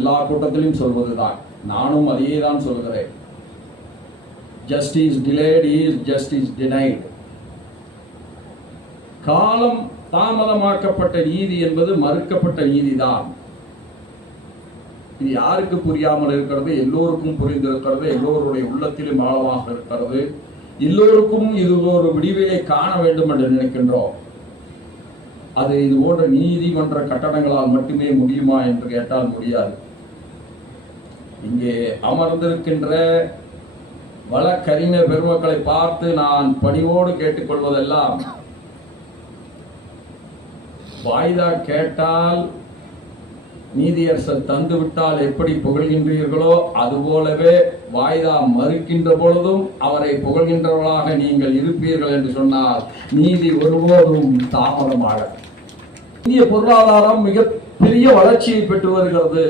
எல்லா கூட்டத்திலும் சொல்வதுதான், நானும் அதையே தான் சொல்கிறேன். Justice delayed is justice denied. காலம் தாமதமாக்கப்பட்ட நீதி என்பது மறுக்கப்பட்ட நீதிதான். இது யாருக்கு புரியாமல் இருக்கிறது? எல்லோருக்கும் புரிந்திருக்கிறது, எல்லோருடைய உள்ளத்திலும் ஆழமாக இருக்கிறது. எல்லோருக்கும் இது ஒரு விடிவை காண வேண்டும் என்று நினைக்கின்றோம். அது இது போன்ற நீதிமன்ற கட்டடங்களால் மட்டுமே முடியுமா என்று கேட்டால் முடியாது. இங்கே அமர்ந்திருக்கின்ற வழக்கறிஞர் பெருமக்களை பார்த்து நான் பணிவோடு கேட்டுக்கொள்வதெல்லாம், வாய்தா கேட்டால் நீதியரசர் தந்துவிட்டால் எப்படி புகழ்கின்றீர்களோ அதுபோலவே வாய்தா மறுக்கின்ற பொழுதும் அவரை புகழ்கின்றவர்களாக நீங்கள் இருப்பீர்கள் என்று சொன்னால் நீதி ஒருபோதும் தாமதமாக. இந்திய பொருளாதாரம் மிக பெரிய வளர்ச்சியை பெற்று வருகிறது.